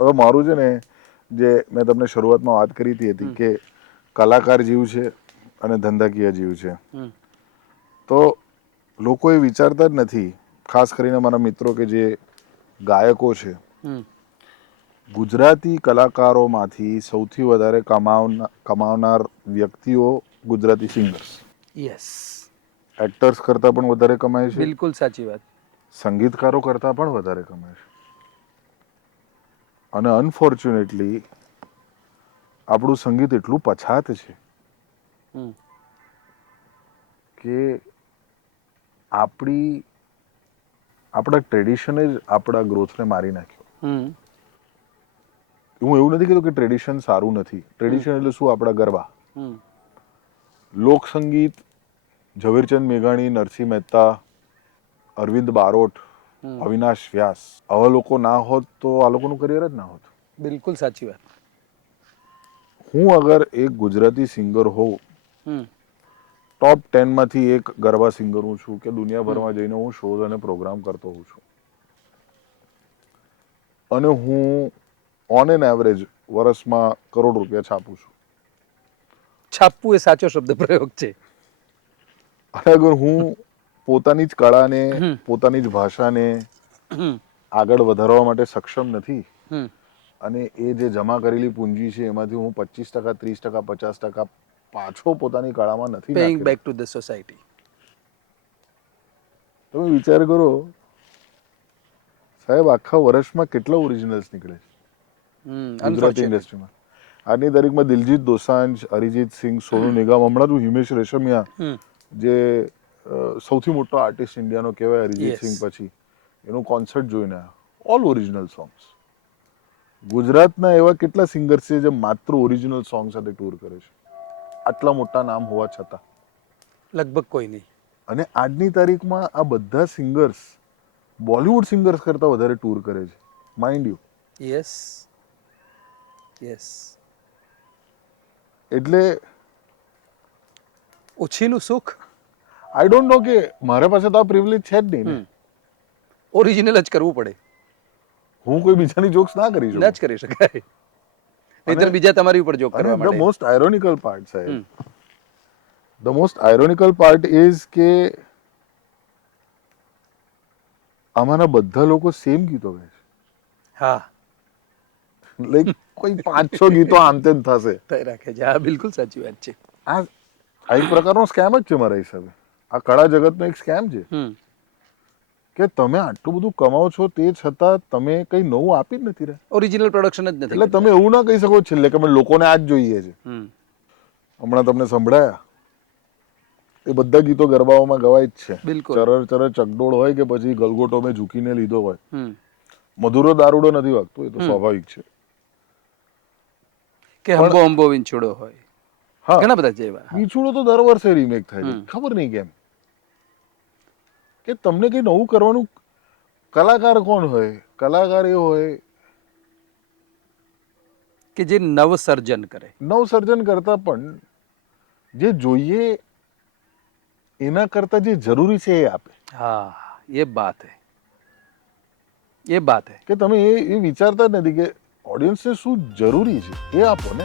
હવે મારું છે ને, જે મેં તમને શરૂઆતમાં વાત કરી હતી કે કલાકાર જીવ છે અને ધંધાકીય જીવ છે. તો લોકો એ વિચારતા જ નથી, ખાસ કરીને મારા મિત્રો કે જે ગાયકો છે. ગુજરાતી કલાકારોમાંથી સૌથી વધારે કમાવનાર વ્યક્તિઓ ગુજરાતી સિંગર્સ. યસ, એક્ટર્સ કરતાં પણ વધારે કમાય છે, બિલકુલ સાચી વાત. સંગીતકારો કરતાં પણ વધારે કમાય છે. અને અનફોર્ચ્યુનેટલી આપણું સંગીત એટલું પછાત છે કે આપણા ટ્રેડિશને જ આપણા ગ્રોથને મારી નાખ્યો. હું એવું નથી કહેતો કે ટ્રેડિશન સારું નથી. ટ્રેડિશન એટલે શું? આપણા ગરબા, લોકસંગીત, ઝવેરચંદ મેઘાણી, નરસિંહ મહેતા, અરવિંદ બારોટ, અવિનાશ વ્યાસ, આવા લોકો ના હોત તો આ લોકોનું કરિયર જ ના હોત. બિલકુલ સાચી વાત. હું અગર એક ગુજરાતી સિંગર હોઉં, ટોપ 10 માંથી એક ગરબા સિંગર હું છું કે દુનિયાભરમાં જઈને હું શોઝ અને પ્રોગ્રામ કરતો હોઉં છું, અને હું ઓન એન એવરેજ વર્ષમાં કરોડ રૂપિયા છાપું છું. છાપવું એ સાચો શબ્દ પ્રયોગ છે. અને અગર હું પોતાની જ કળાને, પોતાની જ ભાષાને આગળ વધારવા માટે સક્ષમ નથી, અને એ જે જમા કરેલી પૂંજી છે એમાંથી હું 25%, 30%, 50% પાછો પોતાની કળામાં નથી પેઇંગ નાખી, બેક ટુ ધ સોસાયટી. તમે વિચાર કરો સાહેબ, આખા વર્ષમાં કેટલા ઓરિજિનલ્સ નીકળે છે ગુજરાતી ઇન્ડસ્ટ્રીમાં? આજની તારીખમાં દિલજીત દોસાંજ, અરિજીત સિંહ, સોનુ નિગમ, હમણાં તો હિમેશ રેશમિયા, જે સૌથી મોટો આર્ટિસ્ટ ઇન્ડિયાનો કહેવાય અરિજીત સિંહ પછી, એનું કોન્સર્ટ જોઈને આવ્યા. All original songs. ગુજરાતના એવા કેટલા સિંગર્સ છે જે માત્ર ઓરિજિનલ સોંગ સાથે ટૂર કરે છે, આટલા મોટા નામ હોવા છતાં? લગભગ કોઈ નહીં. અને આજની તારીખમાં આ બધા સિંગર્સ બોલિવૂડ સિંગર્સ કરતાં વધારે ટૂર કરે છે, માઇન્ડ યુ. Yes, yes. એટલે ઓછીનું સુખ. આઈ ડોન્ટ નો કે મારા પાસે તો આ પ્રિવિલેજ છે જ નહીં ને. ઓરિજિનલ જ કરવું પડે. હું કોઈ બીજાની જોક્સ ના કરી શકું. ના જ કરી શકાય. નહીંતર બીજા તમારી ઉપર જોક કરવા ધ માંડે. મોસ્ટ આયરોનિકલ પાર્ટ, સાહેબ, ધ મોસ્ટ આયરોનિકલ પાર્ટ ઇઝ કે આમાંના બધા લોકો સેમ ગીતો ગાય છે. હા, લાઈક કોઈ 5-6 ગીતો આમ તેમ થશે. થઈ રાખે છે. હા, બિલકુલ સાચી વાત છે. આ એક પ્રકારનો સ્કેમ જ છે મારા હિસાબે. આ કળા જગતનો એક સ્કેમ છે કે તમે આટલું બધું કમાઓ છો તે છતાં તમે કંઈ નવું આપી જ નથી રહ્યા. ઓરિજિનલ પ્રોડક્શન જ નથી. એટલે તમે એવું ના કહી શકો છેલ્લે કે અમે લોકોને આ જ જોઈએ છે. હમણાં તમને સંભળાયા એ બધા ગીતો ગરબાઓમાં ગવાય જ છે. ચરર ચરર ચકડોળ હોય કે પછી ગલગોટો મેં ઝૂકીને લીધો હોય, મધુરો દારૂડો નથી વાગતો, એ તો સ્વાભાવિક છે. કે હંબો હંબો વિંછોડો હોય. હા, ઘણા બધા જેવા વિછોડો તો દર વર્ષે રીમેક થાય છે, ખબર નહીં કેમ. કે તમને કંઈ નવું કરવાનું. કલાકાર કોણ હોય? કલાકાર એ હોય કે જે નવસર્જન કરે. નવસર્જન કરતા પણ જે જોઈએ એના કરતા જે જરૂરી છે એ આપે. હા, એ બાત હે. એ બાત હે કે તમે એ વિચારતા જ નથી કે ઓડિયન્સને શું જરૂરી છે એ આપો ને.